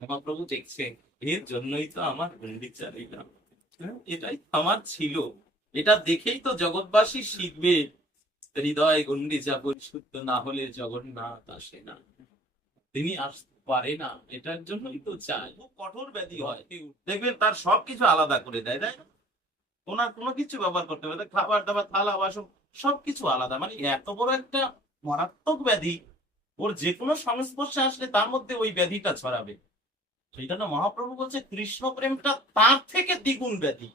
মহাপ্রভু দেখছে এর জন্যই তো আমার গুন্ডিচা নিলাম হ্যাঁ, এটাই আমার ছিল। এটা দেখেই তো জগৎবাসী শিখবে হৃদয় গুন্ডিচা পরিশুদ্ধ না হলে জগন্নাথ আসে না। তিনি আসতে পারে না এটার জন্যই তো চাই খুব কঠোর ব্যাধি হয়। দেখবেন তার সবকিছু আলাদা করে দেয় তাই না? ওনার কোনো কিছু ব্যবহার করতে হবে খাবার দাবার থালা বাসন সবকিছু আলাদা। মানে এত বড় একটা মারাত্মক ব্যাধি ওর যে কোনো সংস্পর্শে আসলে তার মধ্যে ওই ব্যাধিটা ছড়াবে। না মহাপ্রভু বলছে, কৃষ্ণ প্রেমটা তার থেকে দ্বিগুণ ব্যাধি।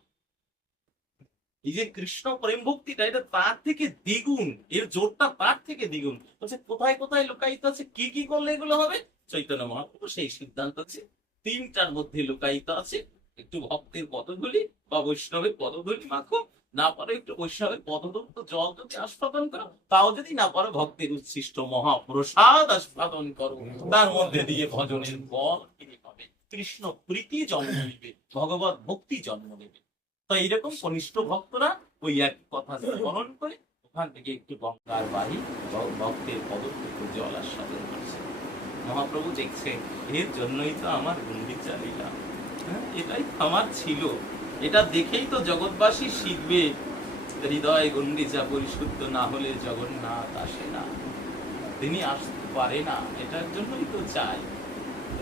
এই যে কৃষ্ণ প্রেম ভক্তিটা, এটা তার থেকে দ্বিগুণ, এর জোরটা তার থেকে দ্বিগুণ। বলছে, কোথায় কোথায় লুকায়িত আছে, কি কি করলে এগুলো হবে? চৈতন্য মহাপ্রভু সেই সিদ্ধান্ত আছে তিনটার মধ্যে লুকায়িত আছে, একটু ভক্তের পদগুলি বা বৈষ্ণবের পদগুলি মাখো না পারো একটু বৈষ্ণবের পদদত্ত জল যদি আস্বাদন করো তাও যদি না পারো ভক্তের উচ্ছিষ্ট মহাপ্রসাদ আস্বাদন করো। তার মধ্যে দিয়ে ভজনের বল কৃষ্ণ প্রীতি জন্ম নেবে ভগবত ভক্তি জন্ম নেবে। তো এইরকম কনিষ্ঠ ভক্তরা ওই এক কথা স্মরণ করে ওখান থেকে একটু গঙ্গার বাড়ি ভক্তের পদত্ব জল আস্বাদন করছে। মহাপ্রভু দেখছে এর জন্যই তো আমার গুন্ডিচা লীলা হ্যাঁ, এটাই আমার ছিল। এটা দেখেই তো জগৎবাসী শিখবে হৃদয় গন্ডিচা পরিশুদ্ধ না হলে জগন্নাথ আসে না। তিনি আসতে পারে না, এটার জন্যই তো চাই।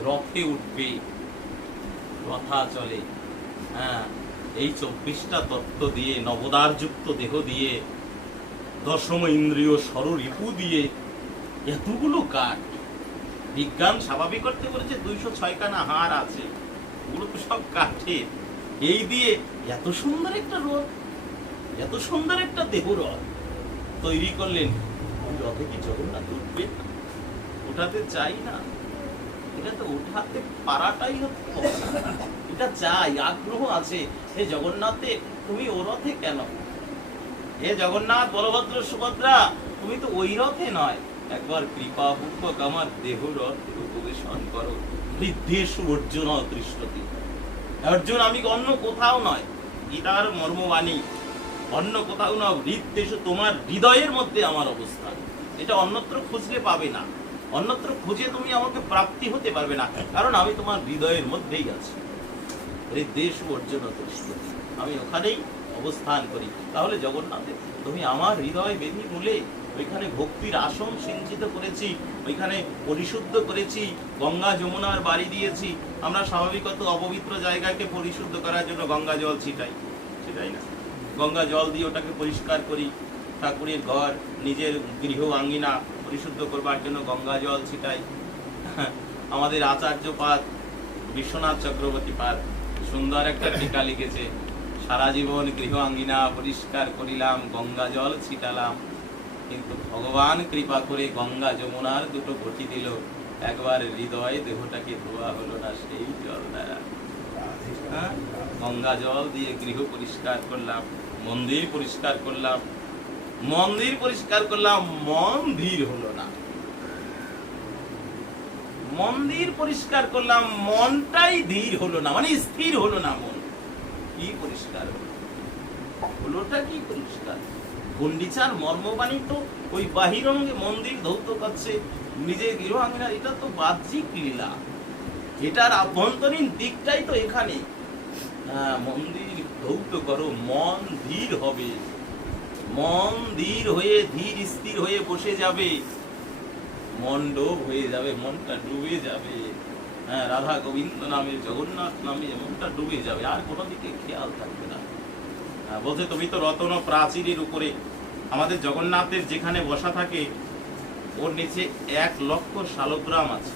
রথে উঠবে, রথা চলে। হ্যাঁ এই চব্বিশটা তত্ত্ব দিয়ে নবদার যুক্ত দেহ দিয়ে, দশম ইন্দ্রিয় রিপু দিয়ে এতগুলো কাঠ। বিজ্ঞান স্বাভাবিক করতে বলেছে দুইশো ছয় খানা হাড় আছে ওগুলো তো সব কাঠের। এই দিয়ে এত সুন্দর একটা রথ, এত সুন্দর একটা দেহ রথ তৈরি করলেন। ওই রথে কি জগন্নাথ উঠবে? ওঠাতে চাই না। এটা তো ওঠাতে পারাটাই হচ্ছে এটা চাই, আগ্রহ আছে। হে জগন্নাথে, তুমি ও রথে কেন? হে জগন্নাথ, বলভদ্র সুভদ্রা, তুমি তো ওই রথে নয়। একবার কৃপা পূর্বক আমার দেহ রথ উপবেশন করো। বৃদ্ধেশ অর্জুন দৃষ্টতি অর্জুন, আমি অন্য কোথাও নয়? গীতার মর্মবাণী, অন্য কোথাও না হৃদ্দেশ তোমার হৃদয়ের মধ্যে আমার অবস্থান। এটা অন্যত্র খুঁজলে পাবে না। অন্যত্র খুঁজে তুমি আমাকে প্রাপ্তি হতে পারবে না, কারণ আমি তোমার হৃদয়ের মধ্যেই আছি। হৃদ্দেশ অর্জুন আমি ওখানেই অবস্থান করি। তাহলে জগন্নাথে, তুমি আমার হৃদয় বেদি মূলে ওইখানে ভক্তির আসন সিঞ্চিত করেছি, ওইখানে পরিশুদ্ধ করেছি, গঙ্গা যমুনার বাড়ি দিয়েছি। আমরা স্বাভাবিকত অপবিত্র জায়গাকে পরিশুদ্ধ করার জন্য গঙ্গা জল ছিটাই। সেটাই না? গঙ্গা জল দিয়ে ওটাকে পরিষ্কার করি, ঠাকুরের ঘর, নিজের গৃহ আঙ্গিনা পরিশুদ্ধ করবার জন্য গঙ্গা জল ছিটাই। আমাদের আচার্য পাদ, বিশ্বনাথ চক্রবর্তী পাদ, সুন্দর একটা টিকা লিখেছে, সারা জীবন গৃহ আঙ্গিনা পরিষ্কার করিলাম, গঙ্গা জল ছিটালাম। কিন্তু ভগবান কৃপা করে গঙ্গা যমুনার দুটো ঘটি দিল। একবার হৃদয় দেহটাকে ধোয়া হলো না সেই জল দ্বারা। হ্যাঁ? গঙ্গা জল দিয়ে গৃহ পরিষ্কার করলাম, মন্দির পরিষ্কার করলাম, মন্দির পরিষ্কার করলাম, মন ধীর হলো না। মন্দির পরিষ্কার করলাম, মনটাই ধীর হলো না মানে স্থির হলো না মন। কি পরিষ্কার হলো? হলোটা কি পরিষ্কার? গন্ডিচার, মর্মবাণী তো ওই বাহিরঙ্গে মন্দির ধৌত করছে, নিজের গৃহ আঙ্গিনা এটা তো বাহ্যিক লীলা। এটার আভ্যন্তরীণ দিকটাই তো এখানে। মন্দির ধৌত করো, মন ধীর হবে। মন ধীর হয়ে, ধীর স্থির হয়ে বসে যাবে। মন ডোব হয়ে যাবে, মনটা ডুবে যাবে। হ্যাঁ রাধা গোবিন্দ নামে, জগন্নাথ নামে, মনটা ডুবে যাবে। আর কোনো দিকে খেয়াল থাকবে না। বলছে, তুমি তো রতন প্রাচীরের উপরে। আমাদের জগন্নাথের যেখানে বসা থাকে, ওর নিচে এক লক্ষ শালগ্রাম আছে।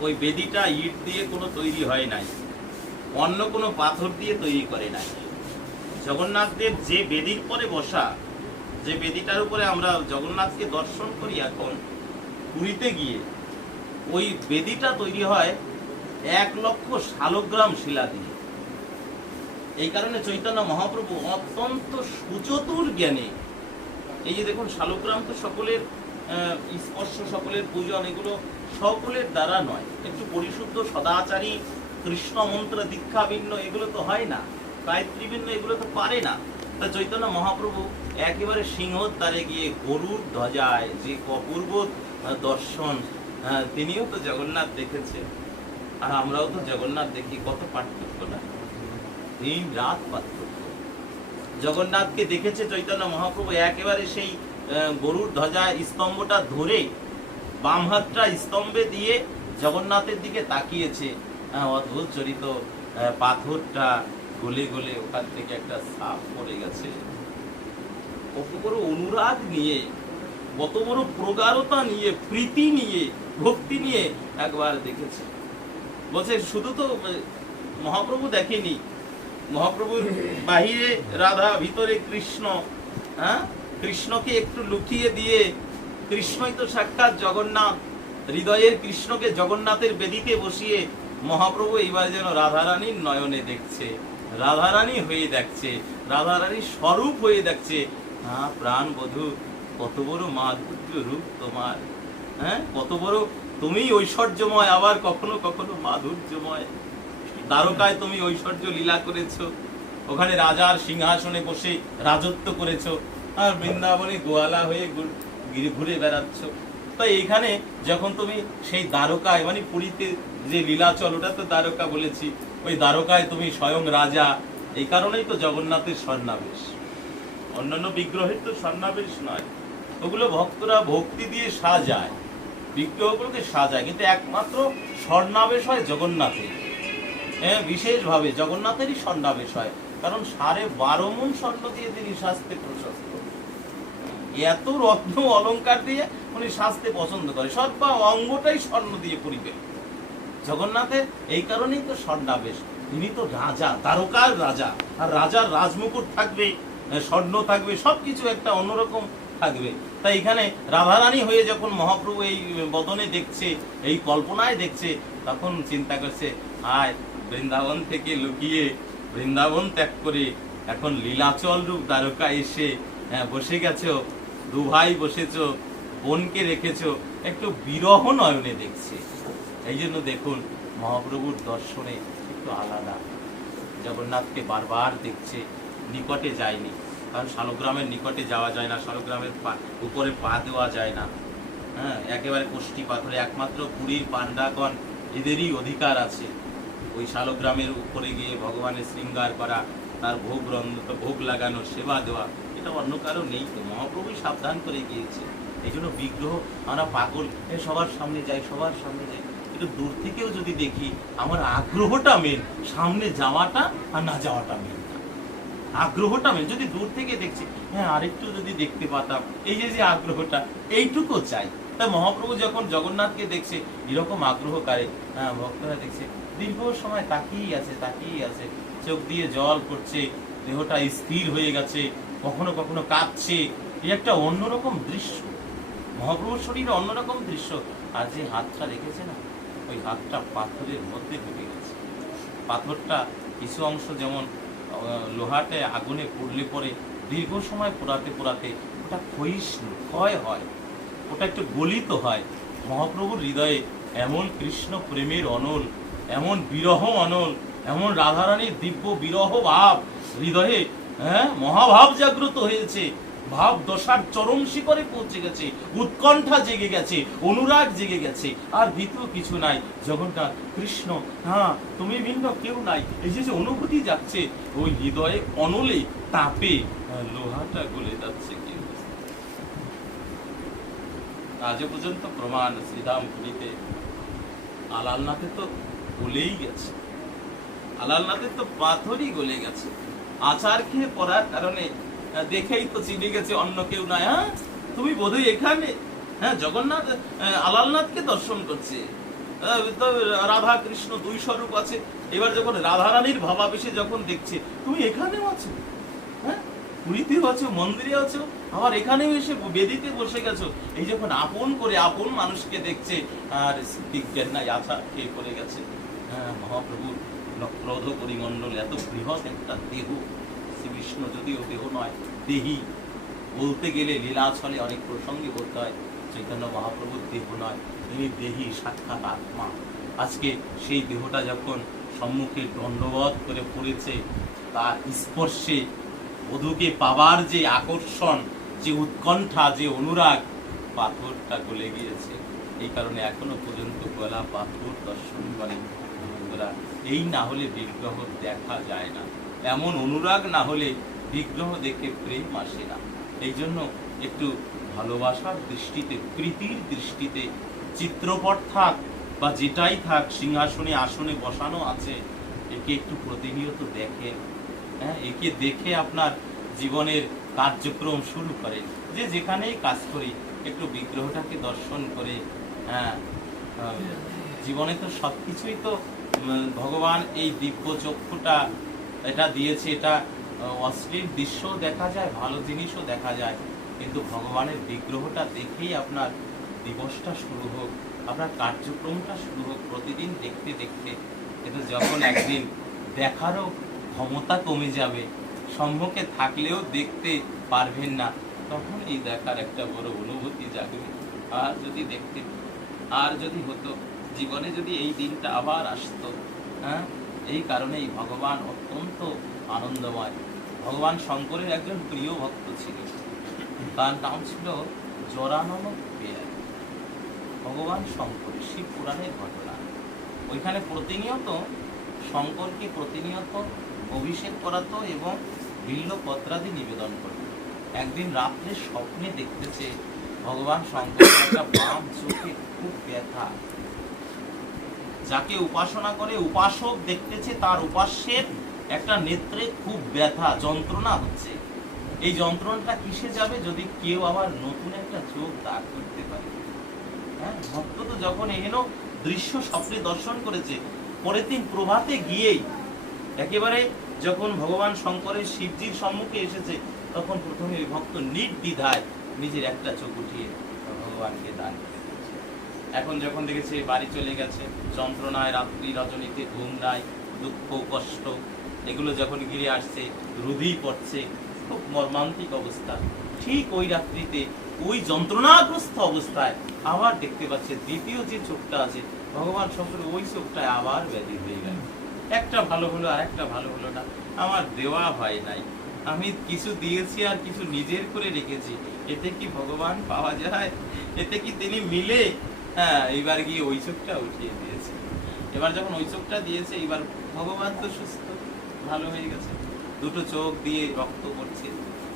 ওই বেদিটা ইট দিয়ে কোনো তৈরি হয় নাই। অন্য কোনো পাথর দিয়ে তৈরি করে নাই। জগন্নাথ দেব যে বেদির পরে বসা, যে বেদিটার উপরে আমরা জগন্নাথকে দর্শন করি এখন, পুরীতে গিয়ে, ওই বেদিটা তৈরি হয় এক লক্ষ শালগ্রাম শিলা দিয়ে। এই কারণে চৈতন্য মহাপ্রভু অত্যন্ত সুচতুর জ্ঞানে। এই যে দেখুন, শালগ্রাম তো সকলের স্পর্শ, সকলের পূজন, এগুলো সকলের দ্বারা নয়। একটু পরিশুদ্ধ, সদাচারী, কৃষ্ণ মন্ত্র, দীক্ষা ভিন্ন, এগুলো তো হয় না। গায়ত্রী ভিন্ন, এগুলো তো পারে না। তা চৈতন্য মহাপ্রভু একেবারে সিংহদ্বারে গিয়ে গরুর ধ্বজায় যে অপূর্ব দর্শন তিনিও তো জগন্নাথ দেখেছে আর আমরাও তো জগন্নাথ দেখি, কত পার্থক্য না? দিন রাত পার্থক্য জগন্নাথকে দেখেছে চৈতন্য মহাপ্রভু, একেবারে সেই গরুর ধ্বজা স্তম্ভটা ধরে বাম হাতটা স্তম্ভে দিয়ে জগন্নাথের দিকে তাকিয়েছে। অদ্ভুত চরিত পাথরটা গলে গলে ওখান থেকে একটা সাপ পড়ে গেছে। কত বড় অনুরাগ নিয়ে, কত বড় প্রগাঢ়তা নিয়ে, প্রীতি নিয়ে, ভক্তি নিয়ে একবার দেখেছে। বলছে, শুধু তো মহাপ্রভু দেখেনি মহাপ্রভুর বাহিরে রাধা, ভিতরে কৃষ্ণ হ্যাঁ? কৃষ্ণকে একটু লুকিয়ে দিয়ে কৃষ্ণই তো সাক্ষাৎ জগন্নাথ। হৃদয়ের কৃষ্ণকে জগন্নাথের বেদিতে বসিয়ে মহাপ্রভু এইবার যেন রাধারানীর নয়নে দেখছে, রাধারানী হয়ে দেখছে, রাধারানীর স্বরূপ হয়ে দেখছে। হ্যাঁ প্রাণ বধূ, কত বড় মাধুর্য রূপ তোমার। হ্যাঁ কত বড় তুমি ঐশ্বর্যময়, আবার কখনো কখনো মাধুর্যময়। দ্বারকায় তুমি ঐশ্বর্য লীলা করেছ। ওখানে রাজার সিংহাসনে বসে রাজত্ব করেছ। আর বৃন্দাবনে গোয়ালা হয়ে ঘুর- বেড়াচ্ছ। তো এইখানে যখন তুমি সেই দ্বারকায় মানে পুরীতে যে লীলাচল ওটা তো দ্বারকা বলেছি, ওই দ্বারকায় তুমি স্বয়ং রাজা। এই কারণেই তো জগন্নাথের স্বর্ণাবেশ। অন্যান্য বিগ্রহের তো স্বর্ণাবেশ নয়। ওগুলো ভক্তরা ভক্তি দিয়ে সাজায়। বিগ্রহগুলোকে সাজায়। কিন্তু একমাত্র স্বর্ণাবেশ হয় জগন্নাথের। হ্যাঁ বিশেষভাবে জগন্নাথেরই স্বর্ণাবেশ হয়। কারণ সাড়ে বারো মন স্বর্ণ দিয়ে তিনি শাস্তে প্রশস্ত। এত রত্ন অলংকার দিয়ে উনি শাস্তে পছন্দ করে। সর্বা অঙ্গটাই স্বর্ণ দিয়ে পরিবেশ জগন্নাথের এই কারণেই তো স্বর্ণাবেশ তিনি তো রাজা, দ্বারকার রাজা। আর রাজার রাজমুকুট থাকবে, স্বর্ণ থাকবে, সবকিছু একটা অন্যরকম থাকবে। তাই এখানে রাধারানী হয়ে যখন মহাপ্রভু এই বদনে দেখছে, এই কল্পনায় দেখছে, তখন চিন্তা করছে আয় বৃন্দাবন থেকে লুকিয়ে বৃন্দাবন ত্যাগ করে এখন লীলাচল রূপ দ্বারকা এসে হ্যাঁ, বসে গেছ দু ভাই বসেছো বোনকে রেখেছো একটু বিরহ নয়নে দেখছে। এই জন্য দেখুন মহাপ্রভুর দর্শনে একটু আলাদা। জগন্নাথকে বারবার দেখছে নিকটে যায়নি। কারণ শালগ্রামের নিকটে যাওয়া যায় না শালগ্রামের পা উপরে পা দেওয়া যায় না। হ্যাঁ একেবারে কোষ্ঠী পাথরে একমাত্র পুরীর পাণ্ডাগণ এদেরই অধিকার আছে। ওই শালগ্রামের উপরে গিয়ে ভগবানের শৃঙ্গার করা, তার ভোগ ভোগ লাগানো সেবা দেওয়া, এটা অন্য কারও নেই তো। মহাপ্রভুই সাবধান করে গিয়েছে। এই জন্য বিগ্রহ, আমরা পাগল সবার সামনে যাই, সবার সামনে যাই। একটু দূর থেকেও যদি দেখি, আমার আগ্রহটা মেন সামনে যাওয়াটা আর না যাওয়াটা মেন আগ্রহটা মেন যদি দূর থেকে দেখছি হ্যাঁ আরেকটু যদি দেখতে পাতাম, এই যে যে আগ্রহটা, এইটুকু চাই। তাই মহাপ্রভু যখন জগন্নাথকে দেখছে, এরকম আগ্রহ কারে হ্যাঁ ভক্তরা দেখছে দীর্ঘ সময় তাকিয়েই আছে তাকিয়েই আছে। চোখ দিয়ে জল পড়ছে, দেহটা স্থির হয়ে গেছে, কখনো কখনো কাঁদছে এই একটা অন্যরকম দৃশ্য। মহাপ্রভুর শরীরে অন্যরকম দৃশ্য। আর যে হাতটা রেখেছে না, ওই হাতটা পাথরের মধ্যে ঢুকে গেছে। পাথরটা কিছু অংশ যেমন লোহাতে আগুনে পুড়লে পরে, দীর্ঘ সময় পোড়াতে পোড়াতে ওটা ক্ষয়িষ্ণু, ক্ষয় হয়। ওটা একটু গলিত হয়। মহাপ্রভুর হৃদয়ে এমন কৃষ্ণ প্রেমের অনল এমন বিরহ অনল এমন রাধারানীর দিব্য বিরহ ভাব, হৃদয়ে হ্যাঁ মহাভাব জাগ্রত হয়েছে। ভাব দশার চরম শিখরে পৌঁছে গেছে, উৎকণ্ঠা জেগে গেছে, অনুরাগ জেগে গেছে। আর ভিতর কিছু নাই। জগন্নাথ, কৃষ্ণ হ্যাঁ তুমি ভিন্ন কেউ নাই। এই যে অনুভূতি যাচ্ছে, ওই হৃদয়ে অনলে তাপে লোহাটা গলে যাচ্ছে আজও পর্যন্ত প্রমাণ শ্রীরাম পুরীতে। আলালনাথে তো গলেই গেছে। আলালনাথের তো পাথরই গলে গেছে। আচার খেয়ে পড়ার কারণে দেখেই তো চিনে গেছে অন্য কেউ নাই হ্যাঁ? তুমি বোধহয় এখানে হ্যাঁ জগন্নাথ আলালনাথকে দর্শন করছে। রাধা কৃষ্ণ দুই স্বরূপ আছে। এবার যখন রাধারানীর ভাবাবেশে যখন দেখছে, তুমি এখানেও আছো? হ্যাঁ? পুরীতেও আছো, মন্দিরে আছো, আবার এখানেও এসে বেদিতে বসে গেছো। এই যখন আপন করে আপন মানুষকে দেখছে, আর বিজ্ঞান নাই আশা খেয়ে পড়ে গেছে। হ্যাঁ মহাপ্রভু ক্রোধ পরিমণ্ডল এত বৃহৎ একটা দেহ। শ্রী বিষ্ণু যদিও দেহ নয়, দেহি। বলতে গেলে লীলাছলে অনেক প্রসঙ্গে বলতে হয়, চৈতন্য মহাপ্রভুর দেহ নয় তিনি দেহি, সাক্ষাৎ আত্মা। আজকে সেই দেহটা যখন সম্মুখে দণ্ডবোধ করে পড়েছে, তার স্পর্শে বধূকে পাবার যে আকর্ষণ, যে উৎকণ্ঠা, যে অনুরাগ, পাথরটা গলে গিয়েছে। এই কারণে এখনও পর্যন্ত গলা পাথর দর্শন করেন। বন্ধুরা, এই না হলে বিগ্রহ দেখা যায় না। এমন অনুরাগ না হলে বিগ্রহ দেখে প্রেম আসে না। এই জন্য একটু ভালোবাসার দৃষ্টিতে, প্রীতির দৃষ্টিতে চিত্রপট থাক বা যেটাই থাক, সিংহাসনে, আসনে বসানো আছে, একে একটু প্রতিনিয়ত দেখেন হ্যাঁ একে দেখে আপনার জীবনের কার্যক্রম শুরু করেন যে যেখানেই কাজ করি, একটু বিগ্রহটাকে দর্শন করে হ্যাঁ জীবনে তো সব কিছুই তো ভগবান এই দিব্য চক্ষুটা এটা দিয়েছে, এটা অশ্লীল দৃশ্যও দেখা যায়, ভালো জিনিসও দেখা যায়, কিন্তু ভগবানের বিগ্রহটা দেখেই আপনার দিবসটা শুরু হোক, আপনার কার্যক্রমটা শুরু হোক, প্রতিদিন দেখতে দেখতে, কিন্তু যখন একদিন দেখারও ক্ষমতা কমে যাবে, সম্মুখে থাকলেও দেখতে পারবেন না, তখন এই দেখার একটা বড় অনুভূতি জাগবে। আর যদি দেখতে, আর যদি হতো জীবনে যদি এই দিনটা আবার আসতো হ্যাঁ? এই কারণেই ভগবান অত্যন্ত আনন্দময়। ভগবান শঙ্করের একজন প্রিয় ভক্ত ছিল তার নাম ছিল জরানন বেয়ার ভগবান শঙ্কর, শিব পুরাণের ঘটনা। ওইখানে প্রতিনিয়ত শঙ্করকে প্রতিনিয়ত অভিষেক করাতো এবং বিল্ল পত্রাদি নিবেদন করত। একদিন রাত্রে স্বপ্নে দেখতেছে ভগবান শঙ্কর একটা বাম চোখে খুব ব্যথা। যাকে উপাসনা করে উপাসক দেখতেছে, তার উপাস্যের একটা নেত্রে খুব ব্যথা, যন্ত্রণা হচ্ছে এই যন্ত্রণাটা কিসে যাবে যদি কেউ আবার নতুন একটা চোখ দাগ করতে পারে হ্যাঁ ভক্ত তো যখন এহেন দৃশ্য স্বপ্নে দর্শন করেছে, পরের দিন প্রভাতে গিয়েই একেবারে যখন ভগবান শঙ্করের শিবজির সম্মুখে এসেছে, তখন প্রথমে ওই ভক্ত নির্দ্বিধায় নিজের একটা চোখ উঠিয়ে ভগবানকে দান করে। এখন যখন দেখেছে বাড়ি চলে গেছে, যন্ত্রণায়, রাত্রি রজনীতে ঘুম নাই, দুঃখ, কষ্ট, এগুলো যখন ঘিরে আসছে রুধি পড়ছে, খুব মর্মান্তিক অবস্থা। ঠিক ওই রাত্রিতে, ওই যন্ত্রণাগ্রস্ত অবস্থায় আবার দেখতে পাচ্ছে দ্বিতীয় যে চোখটা আছে, ভগবান শঙ্কর ওই চোখটায় আবার ব্যাধি হয়ে গেল। একটা ভালো হলো আর একটা ভালো হলো না। আমার দেওয়া হয় নাই। আমি কিছু দিয়েছি আর কিছু নিজের করে রেখেছি। এতে কি ভগবান পাওয়া যায়? এতে কি তিনি মিলে? হ্যাঁ এইবার গিয়ে ওই চোখটা উঠিয়ে দিয়েছে। এবার যখন ওই চোখটা দিয়েছে এবার ভগবান তো সুস্থ, ভালো হয়ে গেছে। দুটো চোখ দিয়ে রক্ত পড়ছে।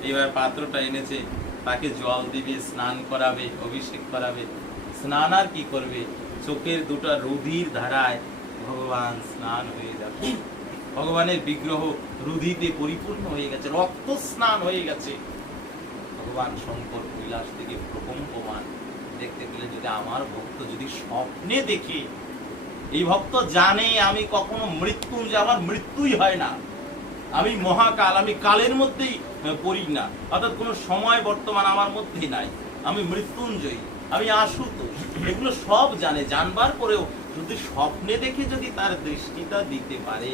এবার পাত্রটা এনেছে, তাকে জল দিবে, স্নান করাবে, অভিষেক করাবে। স্নান আর কি করবে? চোখের দুটো রুধির ধারায় ভগবান স্নান হয়ে যাবে ভগবানের বিগ্রহ রুধিতে পরিপূর্ণ হয়ে গেছে, রক্ত স্নান হয়ে গেছে। ভগবান শঙ্কর কৈলাস থেকে প্রকম্পমান দেখতে পেলে যদি আমার ভক্ত যদি স্বপ্নে দেখে, এই ভক্ত জানে আমি কখনো মৃত্যুঞ্জয় আমার মৃত্যুই হয় না। আমি মহাকাল, আমি কালের মধ্যেই পড়ি না। অর্থাৎ কোনো সময় বর্তমান আমার মধ্যেই নাই। আমি মৃত্যুঞ্জয়ী, আমি আশুতোষ। এগুলো সব জানে। জানবার পরেও যদি স্বপ্নে দেখে যদি তার দৃষ্টিটা দিতে পারে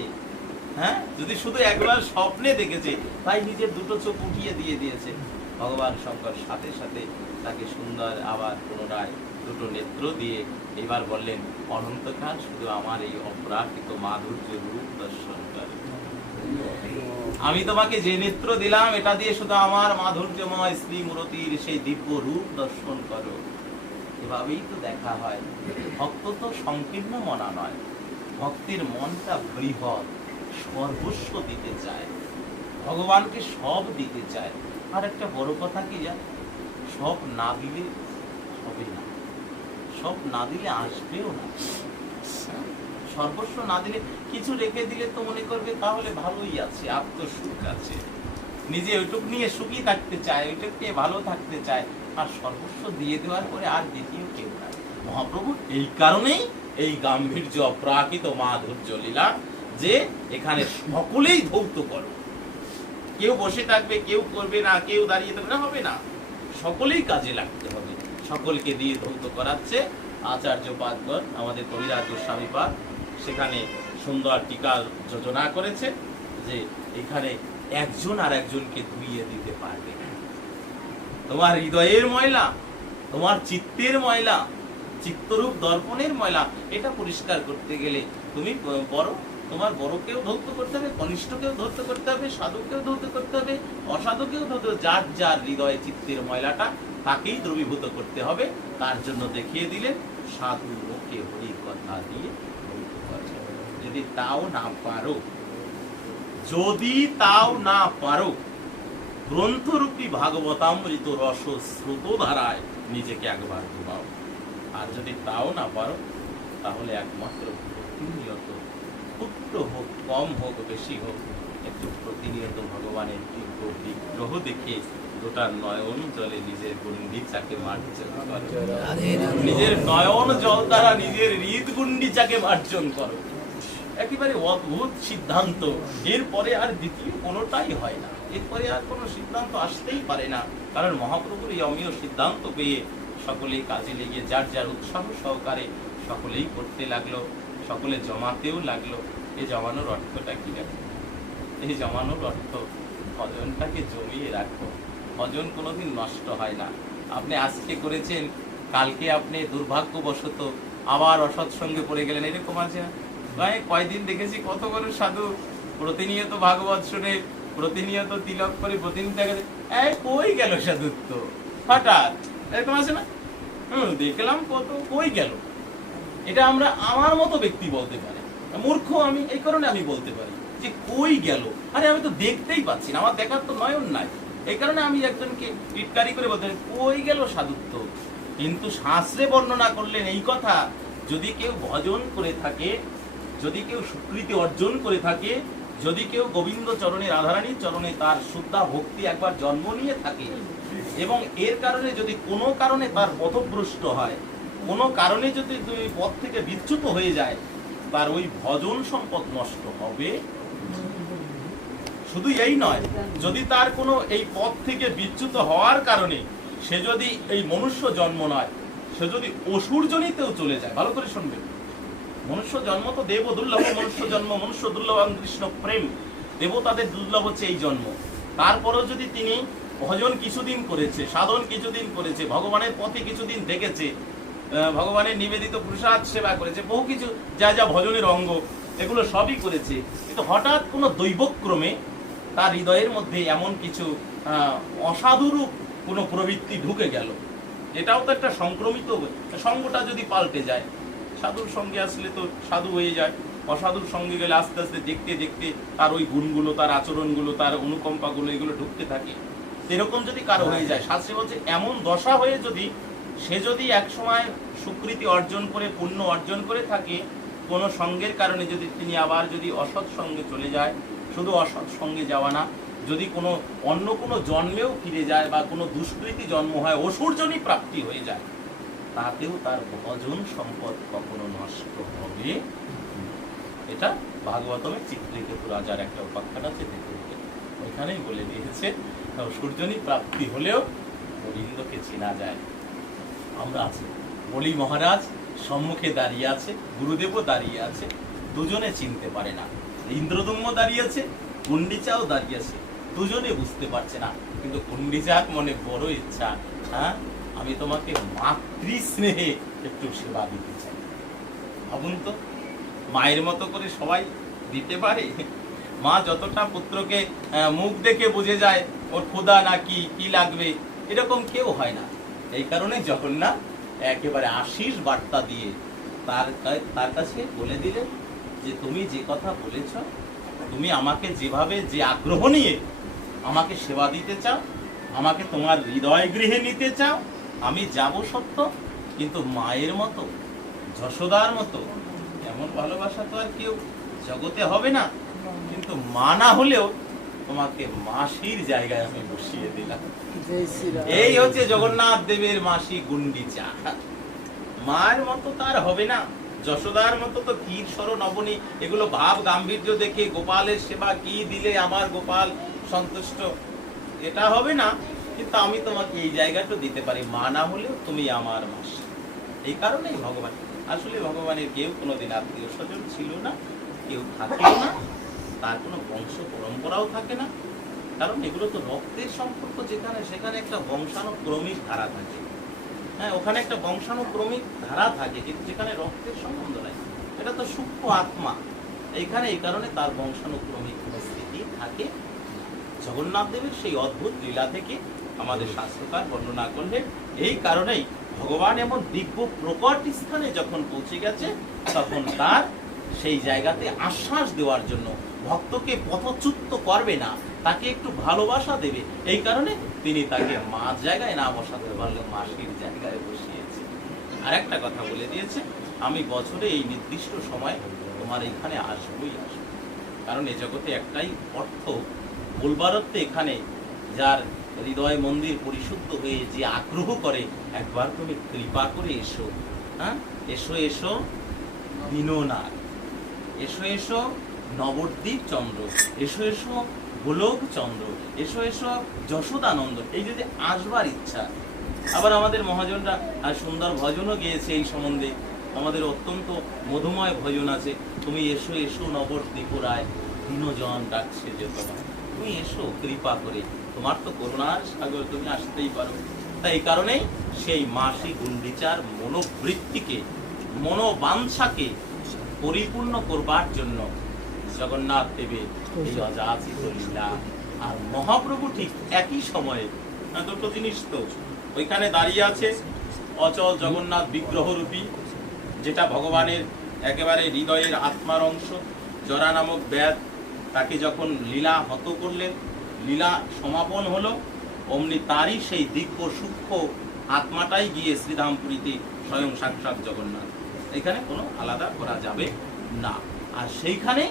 হ্যাঁ? যদি শুধু একবার স্বপ্নে দেখেছে, তাই নিজের দুটো চোখ উঠিয়ে দিয়ে দিয়েছে। ভগবান শঙ্কর সাথে সাথে তাকে সুন্দর আবার পুনরায় দুটো নেত্র দিয়ে এবার বললেন অনন্তকাল শুধু আমার এই অপরাকৃত মাধুর্য রূপ দর্শন করে। আমি তোমাকে যে নেত্র দিলাম, এটা দিয়ে শুধু আমার মাধুর্যময় শ্রী মূরতির সেই দিব্য রূপ দর্শন করো। এভাবেই তো দেখা হয়। ভক্ত তো সংকীর্ণ মনা নয়। ভক্তির মনটা বৃহৎ, সর্বস্ব দিতে চায়। ভগবানকে সব দিতে চায়। আর একটা বড় কথা কি জান? সব না দিলে হবে না। সব না দিলে আসবেও না। সর্বস্ব না দিলে কিছু রেখে দিলে তো মনে করবে তাহলে ভালোই আছে, আত্মসুখ আছে। নিজে ওইটুক নিয়ে সুখী থাকতে চায়, ওইটুক নিয়ে ভালো থাকতে চায়। আর সর্বস্ব দিয়ে দেওয়ার পরে আর দ্বিতীয় কেউ নাই মহাপ্রভু, এই কারণেই এই গাম্ভীর্য অপ্রাকৃত মাধুর্য লীলা যে এখানে সকলেই ধৌত করো। কেউ বসে থাকবে, কেউ করবে না, কেউ দাঁড়িয়ে থাকবে না, হবে না। সকলেই কাজে লাগতে হবে। সকলকে দিয়ে ধৌত করাচ্ছে আচার্য পাদগণ, আমাদের কবিরাজ গোস্বামী পাদ। সেখানে সুন্দর টিকা যোজনা করেছে যে এখানে একজন আর একজনকে ধুইয়ে দিতে পারবে তোমার হৃদয়ের ময়লা, তোমার চিত্তের ময়লা, চিত্তরূপ দর্পণের ময়লা, এটা পরিষ্কার করতে গেলে তুমি বড় তোমার বড়কেও ধৌত করতে হবে, কনিষ্ঠকেও ধৌত করতে হবে সাধুকেও ধৌত করতে হবে, অসাধুকেও ধৌত যার যার হৃদয়ে চিত্তের ময়লাটা, তাকেই দ্রবীভূত করতে হবে। তার জন্য দেখিয়ে দিলেন সাধু মুখে হরি কথা দিয়ে। যদি তাও না পারো, যদি তাও না পারো, গ্রন্থরূপী ভাগবতামৃত রস স্রোত ধারায় নিজেকে একবার ডুবাও। আর যদি তাও না পারো, তাহলে একমাত্র প্রতিনিয়ত ক্ষুদ্র হোক, কম হোক, বেশি হোক, একটু প্রতিনিয়ত ভগবানের দিব্য বিগ্রহ দেখে গোটা নয়ন জলে নিজের গুন্ডিচাকে মার্জন নিজের নয়ন জল দ্বারা নিজের হৃদ গুন্ডিচাকে মার্জন করো। একেবারে অদ্ভুত সিদ্ধান্ত। এরপরে আর দ্বিতীয় কোনোটাই হয় না। এরপরে আর কোনো সিদ্ধান্ত আসতেই পারে না। কারণ মহাপ্রভুর এই অমীয় সিদ্ধান্ত পেয়ে সকলেই কাজে লেগে যার যার উৎসাহ সহকারে সকলেই করতে লাগল, সকলে জমাতেও লাগল। এই জমানোর অর্থটা কি রাখো এই জমানোর অর্থ ভজনটাকে জমিয়ে রাখো। ভজন কোনোদিন নষ্ট হয় না। আপনি আজকে করেছেন, কালকে আপনি দুর্ভাগ্যবশত আবার অসৎ সঙ্গে পড়ে গেলেন, এরকম আছে না? ভাই, কয়দিন দেখেছি কত বড় সাধু। প্রতিনিয়ত ভাগবত শুনে, প্রতিনিয়ত তিলক করে প্রতিনিয়ত এই, কই গেল সাধুত্ব? হঠাৎ, এরকম আছে না? হুম, দেখলাম কত, কই গেল? এটা আমরা আমার মতো ব্যক্তি বলতে পারি। মূর্খ, আমি, এই কারণে আমি বলতে পারি যে কই গেল? আরে, আমি তো দেখতেই পাচ্ছি না, আমার দেখার তো নয়ন নাই। এই কারণে আমি একজনকে টিটকারি করে বলতে কই গেল সাধুত্ব? কিন্তু শাস্ত্রে বর্ণনা করলেন এই কথা, যদি কেউ ভজন করে থাকে, যদি কেউ স্বীকৃতি অর্জন করে থাকে, যদি কেউ গোবিন্দ চরণে রাধারানীর চরণে তার শুদ্ধা ভক্তি একবার জন্ম নিয়ে থাকে, এবং এর কারণে যদি কোনো কারণে তার পথভ্রষ্ট হয়, কোনো কারণে যদি পথ থেকে বিচ্যুত হয়ে যায় তার ওই ভজন সম্পদ নষ্ট হবে। শুধু এই নয়, যদি তার কোনো এই পথ থেকে বিচ্যুত হওয়ার কারণে সে যদি এই মনুষ্য জন্ম নয়, সে যদি অসুর জনিতেও চলে যায়, ভালো করে শুনবে। মনুষ্য জন্ম তো দেব দুর্লভ, মনুষ্য জন্ম, মনুষ্য দুর্লভ কৃষ্ণ প্রেম। দেবতাদের দুর্লভ হচ্ছে এই জন্ম। তারপরও যদি তিনি ভজন কিছুদিন করেছে, সাধন কিছুদিন করেছে, ভগবানের পথে কিছুদিন দেখেছে ভগবানের নিবেদিত প্রসাদ সেবা করেছে বহু কিছু যা যা ভজনের অঙ্গ এগুলো সবই করেছে। কিন্তু হঠাৎ কোনো দৈবক্রমে তার হৃদয়ের মধ্যে এমন কিছু অসাধুরূপ কোনো প্রবৃত্তি ঢুকে গেল। এটাও তো একটা সংক্রমিত সঙ্গটা যদি পাল্টে যায় সাধুর সঙ্গে আসলে তো সাধু হয়ে যায়। অসাধুর সঙ্গে গেলে আস্তে আস্তে দেখতে দেখতে তার ওই গুণগুলো তার আচরণগুলো তার অনুকম্পাগুলো এগুলো ঢুকতে থাকে। সেরকম যদি কারও হয়ে যায় শাস্ত্রী বলছে এমন দশা হয়ে যদি সে যদি একসময় স্বীকৃতি অর্জন করে, পুণ্য অর্জন করে থাকে, কোনো সঙ্গের কারণে যদি তিনি আবার যদি অসৎ সঙ্গে চলে যায়, শুধু অসৎ সঙ্গে যাওয়া না, যদি কোনো অন্য কোনো জন্মেও ফিরে যায় বা কোনো দুষ্কৃতি জন্ম হয়, অসুরজনই প্রাপ্তি হয়ে যায়, তাতেও তার ভজন সম্পদ কখনো নষ্ট হবে এটা ভাগবতমে চিত্রকেতু রাজার একটা উপাখ্যান আছে দেখতে ওইখানেই বলে দিয়েছে সূর্যনী প্রাপ্তি হলেও গোবিন্দকে চেনা যায় আমরা আছি। বলি মহারাজ, সম্মুখে দাঁড়িয়ে আছে, গুরুদেবও দাঁড়িয়ে আছে, দুজনে চিনতে পারে না। ইন্দ্রদম্য দাঁড়িয়ে আছে গুন্ডিচাও দাঁড়িয়ে আছে, দুজনে বুঝতে পারছে না। কিন্তু গুন্ডিচার মনে বড় ইচ্ছা হ্যাঁ? আমি তোমাকে মাতৃ স্নেহে একটু সেবা দিতে চাই। ভাবুন তো, মায়ের মতো করে সবাই দিতে পারে? মা যতটা পুত্রকে মুখ দেখে বুঝে যায়, ওর ক্ষুদা না কি কি লাগবে, এরকম কেউ হয় না। এই কারণে জগন্নাথ একেবারে আশিস বার্তা দিয়ে তার তার কাছে বলে দিলেন যে তুমি যে কথা বলেছ, তুমি আমাকে যেভাবে যে আগ্রহ নিয়ে আমাকে সেবা দিতে চাও, আমাকে তোমার হৃদয় গৃহে নিতে চাও, আমি যাব সত্য, কিন্তু মায়ের মতো, যশোদার মতো, এমন ভালোবাসা তো আর কেউ জগতে হবে না। কিন্তু মা না হলেও তোমাকে মাসির জায়গায় আমি বসিয়ে দিলাম। এই হচ্ছে জগন্নাথ দেবের মাসি গুন্ডিচা মায়ের মতো তার হবে না। যশোদার মতো তো ক্ষীর স্মরণ অবনী। এগুলো ভাব গাম্ভীর্য দেখে গোপালের সেবা কি দিলে আমার গোপাল সন্তুষ্ট? এটা হবে না কিন্তু আমি তোমাকে এই জায়গাটা দিতে পারি। মা না হলেও তুমি আমার মাসি। এই কারণেই ভগবান। আসলে ভগবানের কেউ কোনোদিন আত্মীয় স্বজন ছিল না কেউ থাকেও না। তার কোনো বংশ পরম্পরাও থাকে না। কারণ এগুলো তো রক্তের সম্পর্ক যেখানে সেখানে একটা বংশানুক্রমিক ধারা থাকে। হ্যাঁ ওখানে একটা বংশানুক্রমিক ধারা থাকে কিন্তু যেখানে রক্তের সম্বন্ধ নাই। এটা তো সূক্ষ্ম আত্মা। এইখানে এই কারণে তার বংশানুক্রমিক স্থিতি থাকে জগন্নাথ দেবের সেই অদ্ভুত লীলা থেকে আমাদের শাস্ত্রকার বর্ণনা করলেন এই কারণেই ভগবান এমন দিব্য প্রকট স্থানে যখন পৌঁছে গেছে তখন তার সেই জায়গাতে আশ্বাস দেওয়ার জন্য ভক্তকে পথচ্যুত করবে না, তাকে একটু ভালোবাসা দেবে। এই কারণে তিনি তাকে মার জায়গায় না বসাতে পারলে মাসির জায়গায় বসিয়েছে। আর একটা কথা বলে দিয়েছে, আমি বছরে এই নির্দিষ্ট সময় তোমার এখানে আসবই আসব। কারণ এ জগতে একটাই অর্থ বলবার অর্থে এখানে যার হৃদয় মন্দির পরিশুদ্ধ হয়ে যে আগ্রহ করে, একবার তুমি কৃপা করে এসো। হ্যাঁ? এসো এসো দীননাথ এসো এসো নবদ্বীপ চন্দ্র। এসো এসো, গোলক চন্দ্র। এসো এসো, যশোদানন্দ। এই যদি আসবার ইচ্ছা। আবার আমাদের মহাজনরা আর সুন্দর ভজনও গেয়েছে এই সম্বন্ধে। আমাদের অত্যন্ত মধুময় ভজন আছে। তুমি এসো এসো, নবদ্বীপ রায়। দীনজন ডাকছে যে তোমার তুমি এসো, কৃপা করে। তোমার তো করুণার সাগর, তুমি আসতেই পারো। তাই এই কারণেই সেই মাসি গুন্ডিচার মনোবৃত্তিকে, মনোবাঞ্ছাকে পরিপূর্ণ করবার জন্য জগন্নাথ দেবে এই অযাচিত লীলা আর মহাপ্রভু ঠিক একই সময়ে দুটো জিনিস তো, ওইখানে দাঁড়িয়ে আছে অচল জগন্নাথ বিগ্রহরূপী, যেটা ভগবানের একেবারে হৃদয়ের আত্মার অংশ, জরা নামক ব্যাধ, তাকে যখন লীলা হত করলেন, লীলা সমাপন হলো, অমনি তারই সেই দিব্য সূক্ষ্ম আত্মাটাই গিয়ে শ্রীধামপুরীতে স্বয়ং সাক্ষাৎ জগন্নাথ। এখানে কোনো আলাদা করা যাবে না। আর সেইখানে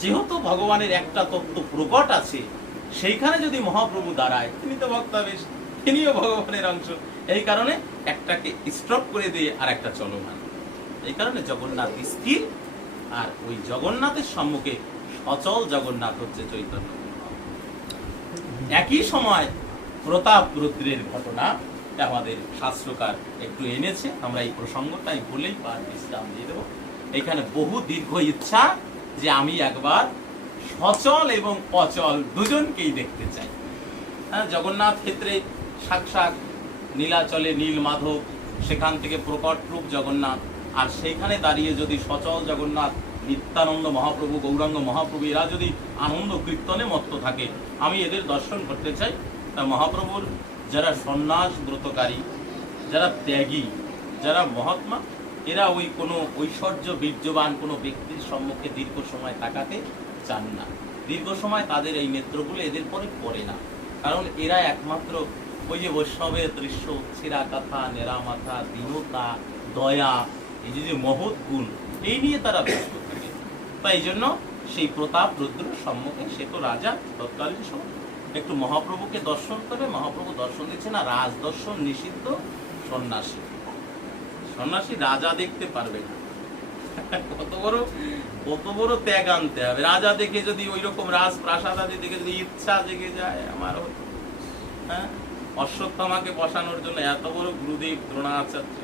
যেহেতু ভগবানের একটা তত্ত্ব প্রকট আছে, সেইখানে যদি মহাপ্রভু দাঁড়ায়, তিনি তো ভক্তাবেশ তিনিও ভগবানের অংশ। এই কারণে একটাকে স্টপ করে দিয়ে আর একটা চলমান। এই কারণে জগন্নাথ স্থির, আর ওই জগন্নাথের সম্মুখে অচল জগন্নাথ হচ্ছে চৈতন্য। একই সময় প্রতাপ রুদ্রের ঘটনা আমাদের শাস্ত্রকার একটু এনেছে, আমরা এই প্রসঙ্গটাই বলেই পার বিশ্রাম দিয়ে দেবো। এখানে বহু দীর্ঘ ইচ্ছা যে আমি একবার সচল এবং অচল দুজনকেই দেখতে চাই। হ্যাঁ জগন্নাথ ক্ষেত্রে সাক্ষাৎ নীলাচলে নীল মাধব সেখান থেকে প্রকট রূপ জগন্নাথ, আর সেইখানে দাঁড়িয়ে যদি সচল জগন্নাথ, নিত্যানন্দ মহাপ্রভু, গৌরাঙ্গ মহাপ্রভু, এরা যদি আনন্দ কীর্তনে মত্ত থাকে, আমি এদের দর্শন করতে চাই। তা মহাপ্রভুর যারা সন্ন্যাস, ব্রতকারী, যারা ত্যাগী, যারা মহাত্মা এরা ওই কোনো ঐশ্বর্য বীর্যবান কোনো ব্যক্তির সম্মুখে দীর্ঘ সময় তাকাতে চান না। দীর্ঘ সময় তাদের এই নেত্রগুলো এদের পরে পড়ে না। কারণ এরা একমাত্র ওই যে বৈষ্ণবের দৃশ্য ছিরা কথা নেরা মাথা দীনতা, দয়া, এই যে যে মহৎ গুণ, এই নিয়ে তারা ব্যস্ত থাকে। তাই জন্য সেই প্রতাপ রুদ্র সম্মুখে, সে তো রাজা তৎকালীন সময়। একটু মহাপ্রভুকে দর্শন করে মহাপ্রভু দর্শন দিচ্ছে না, রাজ দর্শন নিষিদ্ধ সন্ন্যাসী। সন্ন্যাসী রাজা দেখতে পারবে না। কত বড় কত বড় ত্যাগ আনতে হবে। রাজা দেখে যদি ওই রকম রাজপ্রাসাদ আদি দেখে যদি ইচ্ছা জেগে যায় আমার হ্যাঁ? অশ্বত্থামাকে বসানোর জন্য এত বড় গুরুদেব দ্রোণাচার্য।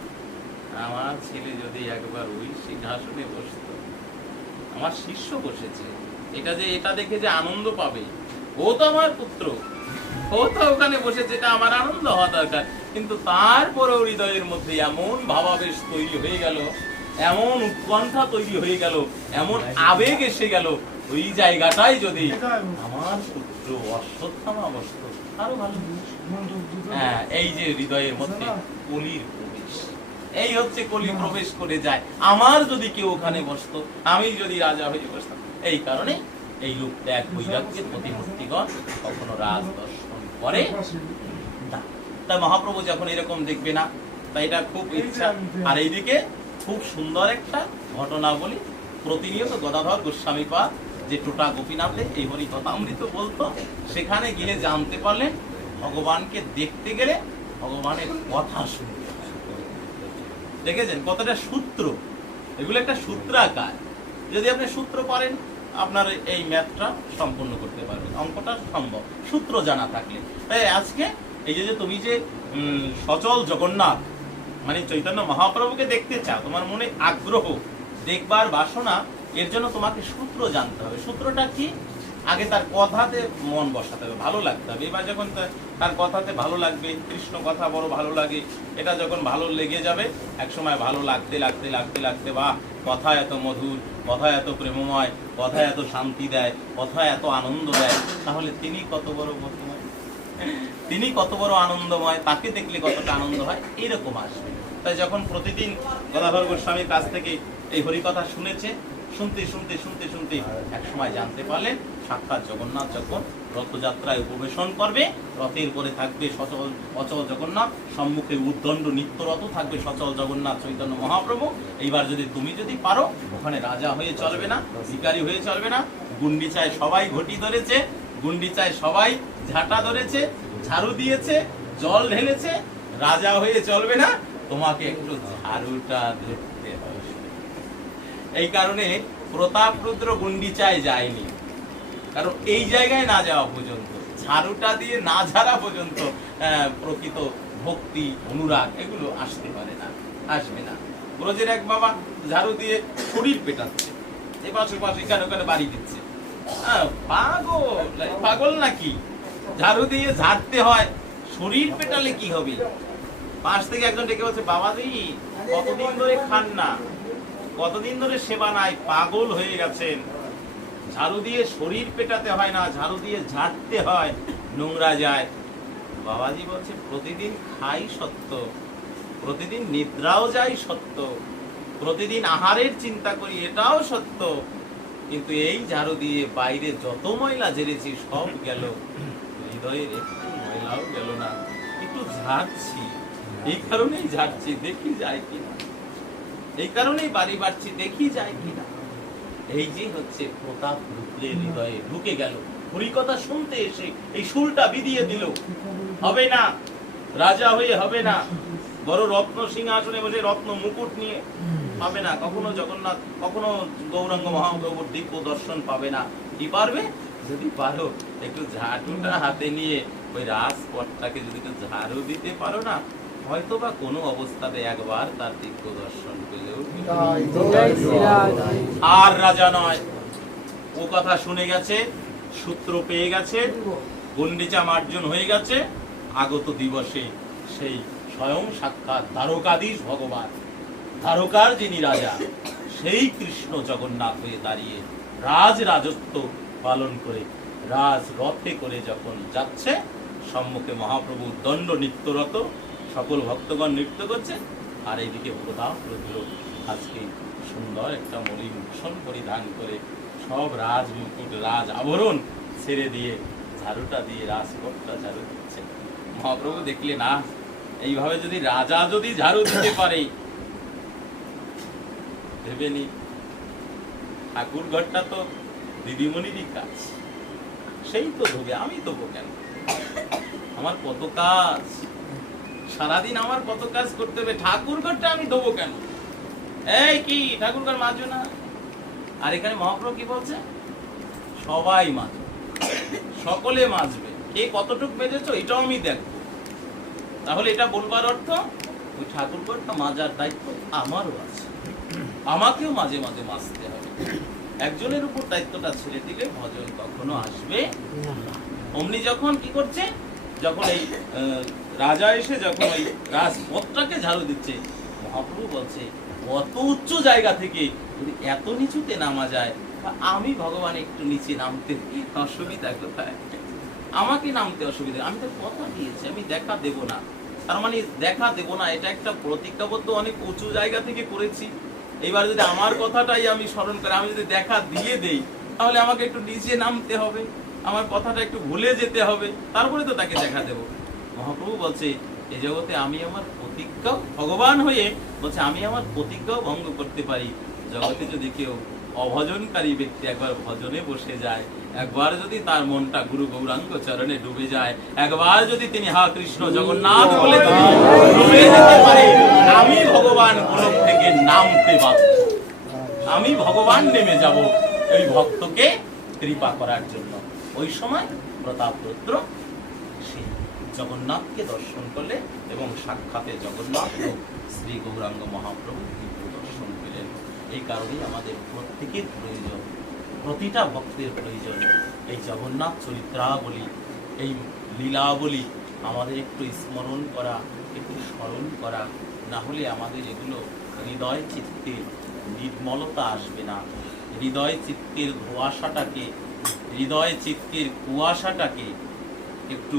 আমার ছেলে যদি একবার ওই সিংহাসনে বসত, আমার শিষ্য বসেছে। এটা যে, এটা দেখে যে আনন্দ পাবে। ও তো আমার পুত্র। ও তো ওখানে বসেছে এটা আমার আনন্দ হওয়া দরকার। কিন্তু তারপরে হৃদয়ের মধ্যে এমন ভাবাবেশ তৈরি হয়ে গেল, এমন উৎকণ্ঠা তৈরি হয়ে গেল, এমন আবেগ এসে গেল, ওই জায়গাটাই যদি আমার পুত্র অশ্বত্থামা বসত আরও হ্যাঁ এই যে হৃদয়ের মধ্যে কলির প্রবেশ। এই হচ্ছে কলি প্রবেশ করে যায়। আমার যদি কেউ ওখানে বসতো, আমি যদি রাজা হয়ে বসতাম। এই কারণে এই লোক ত্যাগ বৈরাগ্যের প্রতিমূর্তিগণ কখনো রাজ দর্শন করে না। তা মহাপ্রভু যখন এরকম দেখবে না তাই এটা খুব ইচ্ছা। আর এইদিকে খুব সুন্দর একটা ঘটনা বলি প্রতিনিয়ত গদাধর গোস্বামী পা যে টোটা গোপীনাথে এই হরি কথামৃত বলতো সেখানে গিয়ে জানতে পারলেন ভগবানকে দেখতে গেলে ভগবানের কথা শুনতে। দেখেছেন? কতটা সূত্র? এগুলো একটা সূত্রাকার। যদি আপনি সূত্র পারেন আপনার এই ম্যাথটা সম্পূর্ণ করতে পারবেন। অঙ্কটা সম্ভব। সূত্র জানা থাকলে। তাই আজকে এই যে তুমি যে সচল জগন্নাথ মানে চৈতন্য মহাপ্রভুকে দেখতে চাও, তোমার মনে আগ্রহ, দেখবার বাসনা, এর জন্য তোমাকে সূত্র জানতে হবে। সূত্রটা কি? আগে তার কথাতে মন বসাতে হবে, ভালো লাগতে হবে। এবার যখন তার কথাতে ভালো লাগবে, কৃষ্ণ কথা বড় ভালো লাগে। এটা যখন ভালো লেগে যাবে এক সময় ভালো লাগতে লাগতে লাগতে লাগতে বা কথা এত মধুর কথা এত প্রেমময় কথা এত শান্তি দেয় কথা এত আনন্দ দেয়। তাহলে তিনি কত বড় মধুময় তিনি কত বড় আনন্দময়? তাকে দেখলে কতটা আনন্দ হয়? এরকম আসবে। তাই যখন প্রতিদিন গদাধর গোস্বামীর কাছ থেকে এই হরিকথা শুনেছে, শুনতে শুনতে শুনতে শুনতে এক সময় জানতে পারলেন, সাক্ষাৎ জগন্নাথ যখন রথযাত্রায় উপবেশন করবে। রথের পরে থাকবে সচল, অচল জগন্নাথ। সম্মুখে উদ্দণ্ড নিত্যরত থাকবে সচল জগন্নাথ, চৈতন্য মহাপ্রভু। এইবার যদি তুমি যদি পারো, ওখানে রাজা হয়ে চলবে না ভিকারি হয়ে চলবে না। গুন্ডিচায় সবাই ঘটি ধরেছে, গুন্ডিচায় সবাই ঝাঁটা ধরেছে, ঝাড়ু দিয়েছে, জল ঢেলেছে, রাজা হয়ে চলবে না। তোমাকে একটু ঝাড়ুটা ধরতে হবে। এই কারণে প্রতাপ রুদ্র গুন্ডিচায় যায়নি। কারণ এই জায়গায় না যাওয়া পর্যন্ত ঝাড়ুটা দিয়ে না ঝাড়া পর্যন্ত প্রকৃত ভক্তি অনুরাগ এগুলো আসতে পারে না আসবে না। ব্রজের এক বাবা ঝাড়ু দিয়ে শরীর পেটাচ্ছে এ পাশে পাশে এখানে ওখানে বাড়ি দিচ্ছে। আহ, পাগল পাগল নাকি? ঝাড়ু দিয়ে ঝাড়তে হয় শরীর পেটালে কি হবে? পাশ থেকে একজন ডেকে বলছে বাবাজি কতদিন ধরে খান না কতদিন ধরে সেবা নাই পাগল হয়ে গেছেন। ঝাড়ু দিয়ে শরীর পেটাতে হয় না, ঝাড়ু দিয়ে ঝাড়তে হয়। নোংরা যায়। বাবাজি বলছে, প্রতিদিন খাই সত্য, প্রতিদিন নিদ্রাও যাই সত্য, প্রতিদিন আহারের চিন্তা করি এটাও সত্য। কিন্তু এই ঝাড়ু দিয়ে বাইরে যত ময়লা জেরেছি সব গেল। হৃদয়ের একটু ময়লাও গেল না। একটু ঝাড়ছি। এই কারণেই ঝাড়ছি, দেখি যায় কিনা। এই কারণেই বাড়ি বাড়ছি, দেখি যায় কিনা। এই যে হচ্ছে প্রতাপ রুদ্রের হৃদয়ে ঢুকে গেল। হরিকথা শুনতে এসে এই সুরটা বিদিয়ে দিল। হবে না, রাজা হয়ে হবে না। বড় রত্ন সিংহাসনে বসে রত্ন মুকুট নিয়ে পাবে না। কখনো জগন্নাথ, কখনো গৌরাঙ্গ মহাপ্রভুর দিব্য দর্শন পাবে না। কি পারবে? যদি পারো, একটু ঝাড়ুটা হাতে নিয়ে ওই রাজপথটাকে যদি একটু ঝাড়ু দিতে পারো না হয়তো বা কোনো অবস্থাতে একবার তার দিব্য দর্শন পেলেও আর রাজা নয়। ও কথা শুনে গেছে সূত্র পেয়ে গেছে গন্ডিচা মার্জন হয়ে গেছে আগত দিবসে সেই স্বয়ং সাক্ষাৎ দ্বারকাধীশ ভগবান। দ্বারকার যিনি রাজা সেই কৃষ্ণ জগন্নাথ হয়ে দাঁড়িয়ে রাজ রাজত্ব পালন করে রাজ রথে করে যখন যাচ্ছে সম্মুখে মহাপ্রভু দণ্ড নৃত্যরত সকল ভক্তগণ নৃত্য করছে। আর এইদিকে প্রতাপ রুদ্র আজকে সুন্দর একটা মলিন ভূষণ পরিধান করে সব রাজ মুকুট, রাজ আবরণ ছেড়ে দিয়ে ঝাড়ুটা দিয়ে রাজপথটা ঝাড়ু দিচ্ছে। মহাপ্রভু দেখলে না, এইভাবে যদি রাজা যদি ঝাড়ু দিতে পারে ভেবেনি ঠাকুর ঘরটা তো দিদিমণিরই কাজ। সেই তো ধোবে আমি তো কেন আমার কত কাজ। সারাদিন আমার কত কাজ করতে হবে? ঠাকুর ঘরটা আমি দেবো কেন? এই কি, ঠাকুর ঘর মাজো না? আর এখানে মহাপ্রভু কি বলছে? সবাই মাজবে সকলে মাজবে কে কতটুক মেজেছো এটাও আমি দেখব। তাহলে এটা বলবার অর্থ, ওই ঠাকুর ঘরটা মাজার দায়িত্ব আমারও আছে। আমাকেও মাঝে মাঝে মাজতে হবে। একজনের উপর দায়িত্বটা ছেড়ে দিলে ভজন কখনো আসবে। অমনি যখন কি করছে? যখন এই রাজা এসে যখন ওই রাজপথটাকে ঝাড়ু দিচ্ছে, মহাপ্রভু বলছে, অত উচ্চ জায়গা থেকে যদি এত নিচুতে নামা যায় আমি ভগবান একটু নিচে নামতে অসুবিধা কোথায়? আমাকে নামতে অসুবিধা আমি তো কথা দিয়েছি, আমি দেখা দেব না। তার মানে দেখা দেব না, এটা একটা প্রতিজ্ঞাবদ্ধ অনেক উঁচু জায়গা থেকে করেছি। এবার যদি আমার কথাটাই আমি স্মরণ করে, আমি যদি দেখা দিয়ে দেই, তাহলে আমাকে একটু নিচে নামতে হবে, আমার কথাটা একটু ভুলে যেতে হবে, তারপরে তো তাকে দেখা দেব। মহাপ্রভু বলছে, এ জগতে আমি আমার প্রতিজ্ঞা ভগবান হয়ে, বলছে, আমি আমার প্রতিজ্ঞাও ভঙ্গ করতে পারি। জগতে যদি কেউ অভজনকারী ব্যক্তি একবার ভজনে বসে যায়, একবার যদি তার মনটা গুরু গৌরাঙ্গ চরণে ডুবে যায়, একবার যদি তিনি হা কৃষ্ণ জগন্নাথ বলে যেতে পারে, আমি ভগবান গোলক থেকে নামতে বাধ্য। আমি ভগবান নেমে যাব এই ভক্তকে কৃপা করার জন্য। ওই সময় প্রতাপ রুদ্র সেই জগন্নাথকে দর্শন করলে এবং সাক্ষাতে জগন্নাথ শ্রী গৌরাঙ্গ মহাপ্রভু দিব্য দর্শন পেলেন। এই কারণেই আমাদের প্রত্যেকের প্রয়োজন, প্রতিটা ভক্তের প্রয়োজন এই জগন্নাথ চরিত্রাবলী, এই লীলাবলী আমাদের একটু স্মরণ করা, একটু স্মরণ করা। না হলে আমাদের এগুলো হৃদয় চিত্তের নির্মলতা আসবে না। হৃদয় চিত্তের ধোয়াশাটাকে, হৃদয় চিত্তের কুয়াশাটাকে একটু